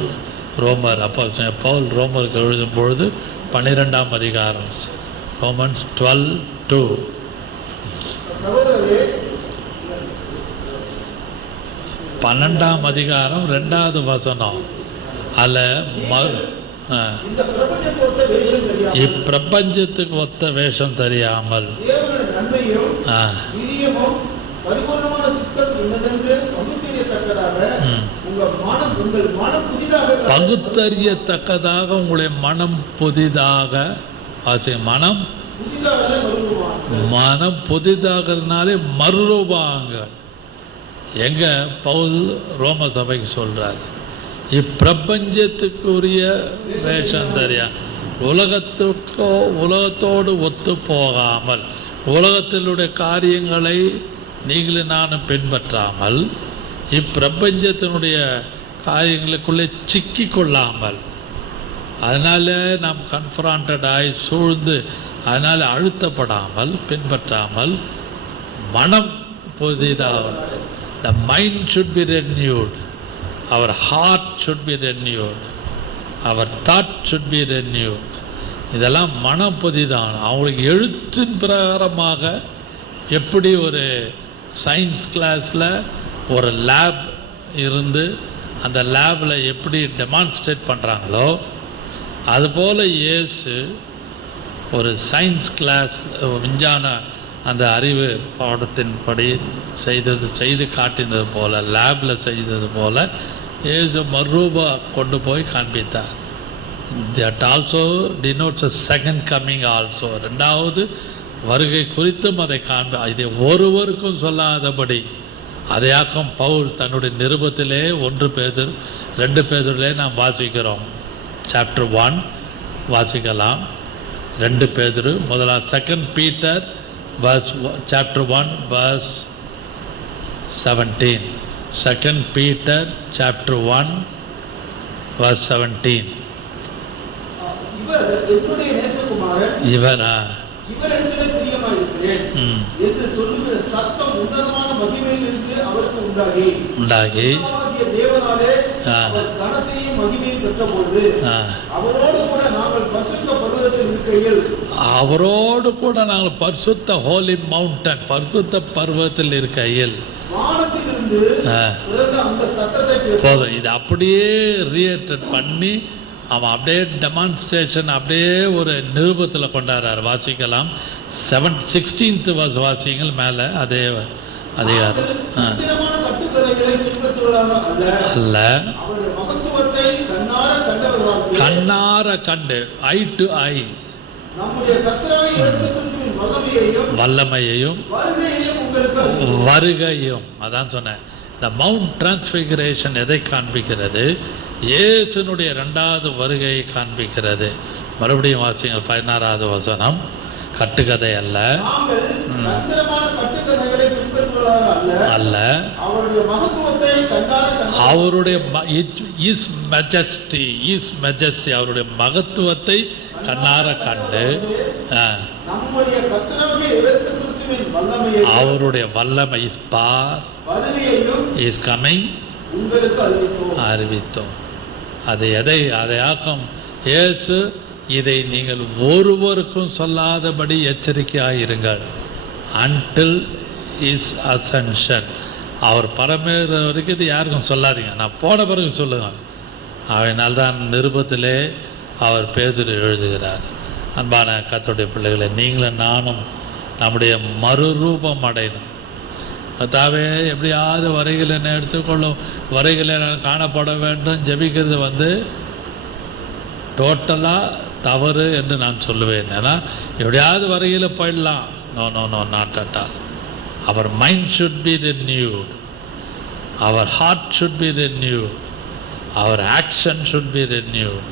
ரோமர் அப்போஸ்தலன் பவுல் ரோமருக்கு எழுதும் பொழுது 12ஆம் அதிகாரம், ரோமன்ஸ் 12:2. 12ஆம் அதிகாரம் 2வது வசனம். அதில் இப்பிரபஞ்சத்துக்கு ஒத்த வேஷம் தெரியாமல் பகுத்தறியத்தக்கதாக உங்களுடைய மனம் புதிதாக, மனம் புதிதாகிறதுனாலே மறுரூபாங்க. எங்க பவுல் ரோம சபைக்கு சொல்றாரு, இப்பிரபஞ்சத்துக்குரிய வேஷம் தெரியா, உலகத்தோடு ஒத்து போகாமல், உலகத்தினுடைய காரியங்களை நீங்களும் நானும் பின்பற்றாமல், இப்பிரபஞ்சத்தினுடைய காரியங்களுக்குள்ளே சிக்கி கொள்ளாமல், அதனால் நாம் கன்ஃபராண்டட் ஆகி சூழ்ந்து, அதனால் அழுத்தப்படாமல் பின்பற்றாமல், மனம் புதிதாக, the mind should be renewed, our heart should be renewed, our thought should be renewed. இதெல்லாம் மனம் புதிதான. அவங்களுக்கு எழுத்தின் பிரகாரமாக எப்படி ஒரு சயின்ஸ் கிளாஸில் ஒரு லேப் இருந்து அந்த லேபில் எப்படி டெமான்ஸ்ட்ரேட் பண்ணுறாங்களோ, அதுபோல் இயேசு ஒரு சயின்ஸ் கிளாஸ், விஞ்ஞான அந்த அறிவு பாடத்தின்படி செய்து காட்டினது போல், லேபில் செய்தது போல் இயேசு மறுரூபா கொண்டு போய் காண்பித்தார். That also denotes a second coming also. 2வது வருகை குறித்தும் அதை இதை ஒருவருக்கும் சொல்லாதபடி அதையாக்கம் பவுல் தன்னுடைய நிருபத்திலே 1 பேதுரு 2 பேதுருலே நாம் வாசிக்கிறோம். சாப்டர் 1 வாசிக்கலாம். 2 பேதுரு முதலாம் 2 Peter chapter 1 verse 17. 2 Peter chapter 1 verse 17. இவர் என்னுடைய நேசகுமாரன், இவரிடத்திலே பிரியமாயிருக்கிறேன் என்று சொல்லுகிற சத்தம் உன்னதமான மகிமையிலிருந்து அவருக்கு உண்டாகி தேவனாலே அவர் கனத்தையும் மகிமையும் பெற்றபோது அவரோடு கூட நாங்கள் பரிசுத்த பர்வதத்தில் இருக்கையில் ஹோலி மவுண்டன் பரிசுத்த பர்வதத்தில் இருக்கையில் வானத்திலிருந்து அந்த சத்தத்தை போதும். இது அப்படியே ரீஎட்டட் பண்ணி அவன் அப்படியே டெமான்ஸ்ட்ரேஷன் அப்படியே ஒரு நிருபத்தில் கொண்டாடுறார். வாசிக்கலாம். 16th verse வாசிங்கள் மேலே. அதே அதிகாரம் அல்ல, கண்ணார கண்டு ஐ டு ஐ வல்லமையையும் வருகையும். அதான் சொன்னேன். இந்த மவுண்ட் டிரான்ஸ்பிகரேஷன் எதை காண்பிக்கிறது? இயேசுனுடைய 2வது வருகையை காண்பிக்கிறது. மறுபடியும் வாசிங்கள் 16வது வசனம். கட்டுக்கதை அல்ல, அல்ல, அவருடைய அவருடைய மகத்துவத்தை கண்ணார கண்டு அவருடைய வல்லமை இஸ் கமிங் அறிவித்தோம். அதை ஆக்கம் இயேசு இதை நீங்கள் ஒருவருக்கும் சொல்லாதபடி எச்சரிக்கையாயிருங்கள். until his ascension. அவர் பரமேற வரைக்கும் இது யாருக்கும் சொல்லாதீங்க, நான் போன பிறகு சொல்லுங்க. அதனால்தான் நிருபத்திலே அவர் பேதுரு எழுதுகிறார். அன்பான கர்த்தருடைய பிள்ளைகளை, நீங்களும் நானும் நம்முடைய மறுரூபம் அடையணும். அதாவே எப்படியாவது வரைகளை என்ன எடுத்துக்கொள்ளும், வரைகளை காணப்பட வேண்டும் ஜெபிக்கிறது டோட்டலாக தவறு என்று நான் சொல்லுவேன். ஏன்னா எப்படியாவது வரையில் போயிடலாம். No no no not at all. அவர் மைண்ட் ஷுட் பி ரெனியூட், அவர் ஹார்ட் ஷுட் பி ரெனியூட், அவர் ஆக்ஷன் ஷுட் பி ரெனியூட்.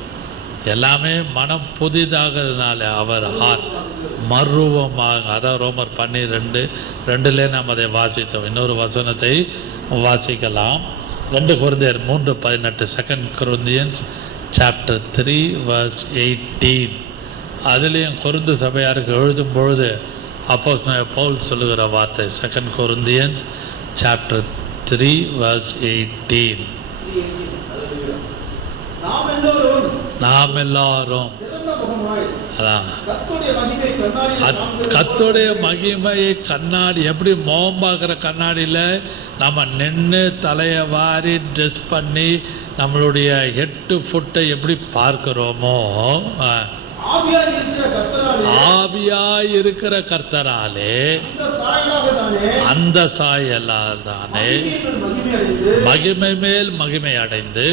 எல்லாமே மனம் புதிதாகிறதுனால அவர் ஹார்ட் மறுரூபமாக. அதான் ரோமர் 12:2 நாம் அதை வாசித்தோம். இன்னொரு வசனத்தை வாசிக்கலாம். 2 கொரிந்தியர் 3:18. 2 Corinthians chapter 3 verse 18. அதுலேயும் கொரிந்து சபையாருக்கு எழுதும் பொழுது அப்போஸ்தலனாகிய பவுல் சொல்லுகிற வார்த்தை 2 Corinthians chapter 3 verse 18. நாம் எல்லாரும் அதான் கர்த்தருடைய மகிமையை கண்ணாடி எப்படி முகம் பார்க்குற கண்ணாடியில் நம்ம நின்று தலையை வாரி ட்ரெஸ் பண்ணி நம்மளுடைய ஹெட் டு ஃபுட்டை எப்படி பார்க்கிறோமோ, ஆவியாய் இருக்கிற கர்த்தராலே அந்த சாயலால் தானே மகிமை மேல் மகிமை அடைந்து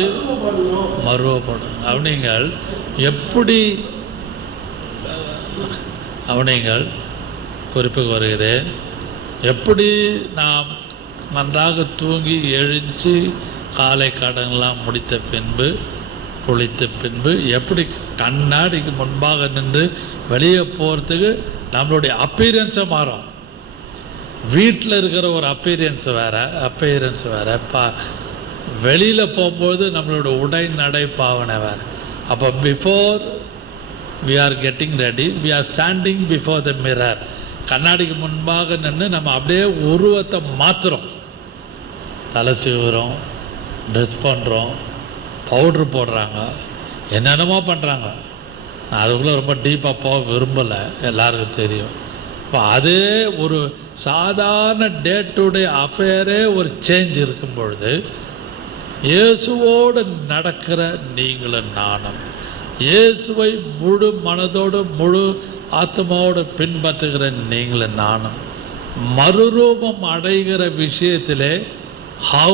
மறுவப்படும். அவனிங்கள் எப்படி அவனிங்கள் குறிப்பு வருகிறேன். எப்படி நாம் நன்றாக தூங்கி எழுந்து காலை கடன்லாம் முடித்த பின்பு குளித்த பின்பு எப்படி கண்ணாடிக்கு முன்பாக நின்று வெளியே போகிறதுக்கு நம்மளுடைய அப்பீரியன்ஸை மாறும். வீட்டில் இருக்கிற ஒரு அப்பீரியன்ஸ் வேறு வெளியில் போகும்போது நம்மளோட உடை நடை பாவனை வேறு. அப்போ before we are getting ready, we are standing before the mirror. கண்ணாடிக்கு முன்பாக நின்று நம்ம அப்படியே உருவத்தை மாற்றுறோம். தலை சீவுறோம், ட்ரெஸ் பண்ணுறோம், பவுட்ரு போடுறாங்க, என்னென்னமோ பண்ணுறாங்க. நான் அதுக்குள்ளே ரொம்ப டீப்பாக போக விரும்பலை, எல்லாருக்கும் தெரியும். இப்போ அதே ஒரு சாதாரண டே டு டே அஃபேரே ஒரு சேஞ்ச் இருக்கும் பொழுது இயேசுவோடு நடக்கிற நீங்களும் நானும், இயேசுவை முழு மனதோடு முழு ஆத்மாவோடு பின்பற்றுகிற நீங்களும் நானும் மறுரூபம் அடைகிற விஷயத்திலே how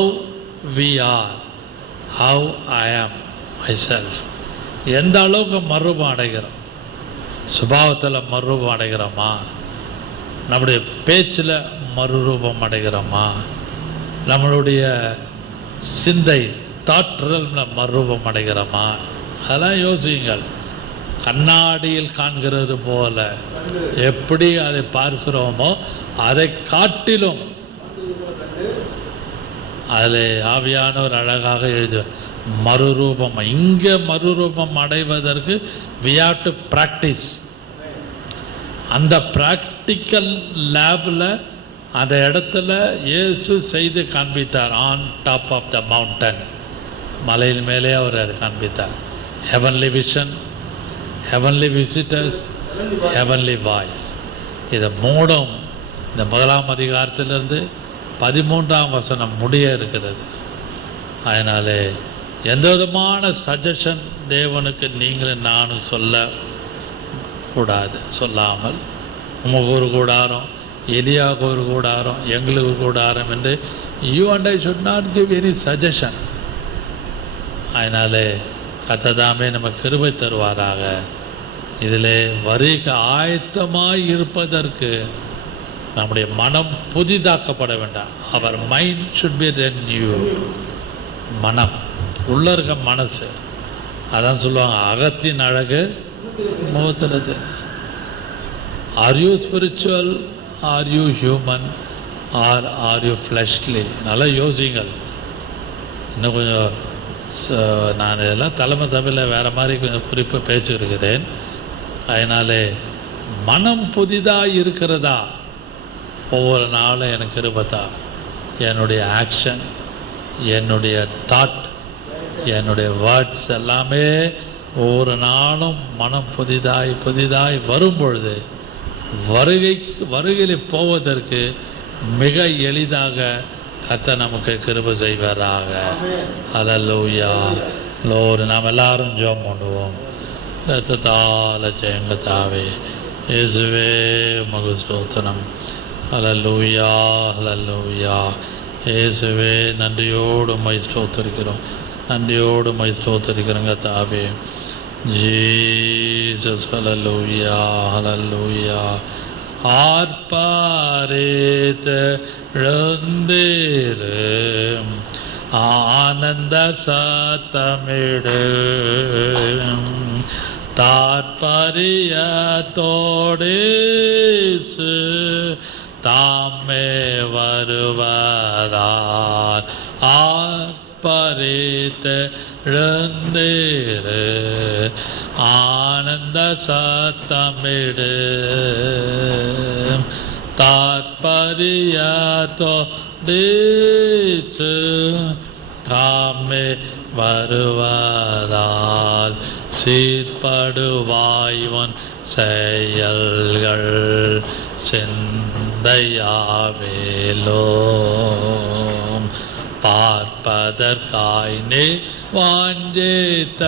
we are, how I am myself, எந்த அளவுக்கு மறுரூபம் அடைகிறோம். சுபாவத்தில் மறுரூபம் அடைகிறோமா? நம்முடைய பேச்சில் மறுரூபம் அடைகிறோமா? நம்மளுடைய சிந்தை தாற்றல் மறுரூபம் அடைகிறோமா? அதெல்லாம் யோசியுங்கள். கண்ணாடியில் காண்கிறது போல எப்படி அதை பார்க்கிறோமோ அதை காட்டிலும் அதில் ஆவியானவர் அழகாக எழுதுவார் மறுரூபம். இங்கே மறுரூபம் அடைவதற்கு we have to practice. அந்த ப்ராக்டிக்கல் லேபில் அந்த இடத்துல இயேசு செய்து காண்பித்தார். On top of the mountain, மலையில் மேலே அவர் அதை காண்பித்தார். Heavenly vision, heavenly visitors, heavenly voice. இதை மூடும் இந்த 1ஆம் அதிகாரத்திலிருந்து 13ஆம் வசனம் முடிய இருக்கிறது. அதனாலே எந்த விதமான சஜஷன் தேவனுக்கு நீங்களும் நானும் சொல்லக்கூடாது. சொல்லாமல் உமக்கு ஒரு கூடாரம், எலியாவுக்கு ஒரு கூடாரம், எங்களுக்கு கூடாரம் என்று you and I should not give any suggestion. அதனாலே கர்த்தர் நமக்கு கிருபை தருவாராக. இதில் வரிக்கு ஆயத்தமாய் இருப்பதற்கு நம்முடைய மனம் புதிதாக்கப்பட வேண்டாம். Our mind should be renew. மனம் உள்ள இருக்க மனசு, அதான் சொல்லுவாங்க அகத்தின் அழகு முகத்தினது. Are you spiritual, are you human, are you fleshly? நல்லா யோசிங்கள். இன்னும் கொஞ்சம் நான் இதெல்லாம் தலைமை தமிழில் வேறு மாதிரி குறிப்பு பேசியிருக்கிறேன். அதனாலே மனம் புதிதாக இருக்கிறதா? ஒவ்வொரு நாளும் எனக்கு கிருபைதா. என்னுடைய ஆக்ஷன், என்னுடைய தாட், என்னுடைய வேர்ட்ஸ் எல்லாமே ஒவ்வொரு நாளும் மனம் புதிதாய் புதிதாய் வரும்பொழுது வருகையில் போவதற்கு மிக எளிதாக கர்த்தர் நமக்கு கிருபை செய்வாராக. அல்லேலூயா. லோர் நாம் எல்லாரும் ஜெபம் பண்ணுவோம். ரத்தத்தால ஜெயங்க தாவே இயேசுவே உமக்கு ஸ்தோத்திரம். அல்லேலூயா, அல்லேலூயா. இயேசுவே நன்றியோடு உம்மை ஸ்தோத்திரிக்கிறோம், நன்றியோடு உம்மை ஸ்தோத்திரிக்கிறோங்க தாவே. ஜீசஸ். அல்லேலூயா, அல்லேலூயா. ஆர்ப்பாரித்து எழுந்திரு, ஆனந்த சத்தமிடு, தாற்பரியத்தோடேசு தாமே வருவதால் ஆர்ப்பரித்து எழுந்திரு, ஆனந்த சத்தமிடு, தாற்பரியத்தோடேசு தாமே வருவதால் சீர்படுவாய்வன் செயல்கள் சிந்தையாவேலோம். பார்ப்பதற்காய் நீ வாஞ்சித்த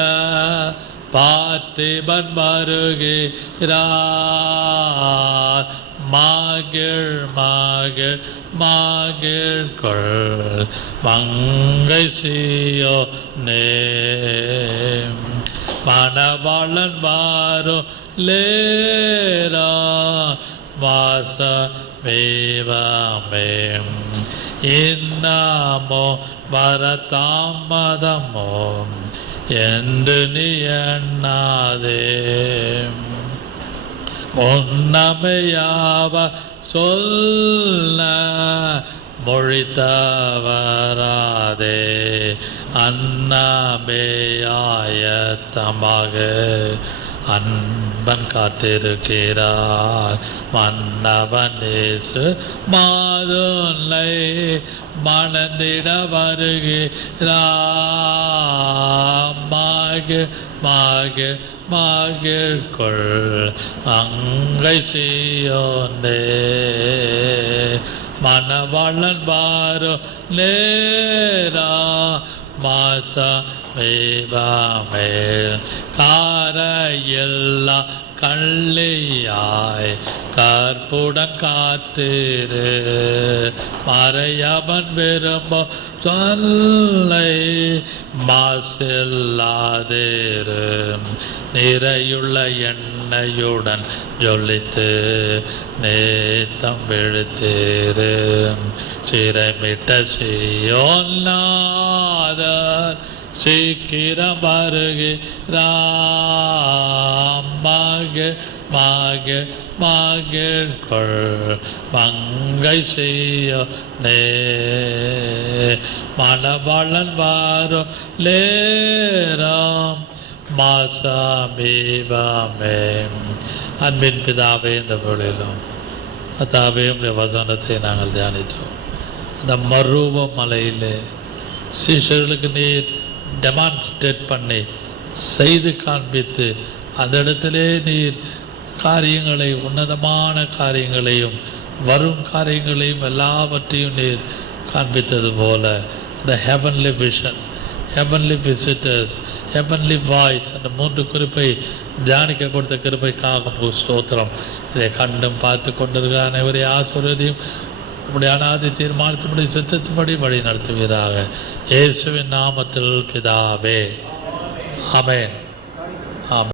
பார்த்திபன் வருகிறார். மகிழ் மகிழ் மகிழ்கொள் மங்கை சீயோனே, மணவாளன் வாரோ லேரா வாசமேவமே. இன்னமோ வரதாமதமோ என்று நீ எண்ணாதே. முன்னமையாவ சொல்ல மொழித்தவராதே. அன்னமேயாயத்தமாக அன்பன் காத்திருக்கிறார். மன்னவனேசு மாதுளை மணந்திட வருகிறார். மகிழ் மகிழ் மகிழ்கொள் அங்கை சீயோனே, மணவாளன் வாரோ நேரா மாசமேவாமேல் காரையெல்லா கள்ளியாய் கற்புடன் காத்திரு மறையவன் விரும்ப சொல்லை மாசில்லாதிரு நிறையுள்ள எண்ணெயுடன் ஜொலித்து நேத்தம் விழுத்திரு சிரமிட்ட செய்யோல்லாதார் சீக்கிரம் வருகிறாம் மகிழ்கொள் மங்கை செய்ய நே மணவாளன் வாரோ லேராம் மாசாமீபாமே. அன்பின் பிதாவே, இந்த பொழுதிலும் கர்த்தாவே உம்முடைய வசனத்தை நாங்கள் தியானித்தோம். அந்த மருவ மலையிலே சீஷர்களுக்கு நீர் டெமான்ஸ்ட்ரேட் பண்ணி செய்து காண்பித்து அந்த இடத்திலே நீர் காரியங்களை, உன்னதமான காரியங்களையும் வரும் காரியங்களையும் எல்லாவற்றையும் நீர் காண்பித்தது போல இந்த heavenly vision, heavenly visitors, heavenly voice, அந்த 3 குறிப்பை தியானிக்க கொடுத்த கிருபைக்காக ஸ்தோத்திரம். இதை கண்டும் பார்த்து கொண்டிருக்கிற அனைவரை ஆசீர்வதியும் உடைய அனாதி தீர்மானத்தினுடைய சித்தத்தின்படி வழி நடத்துவீராக. இயேசுவின் நாமத்தில் பிதாவே, ஆமென்.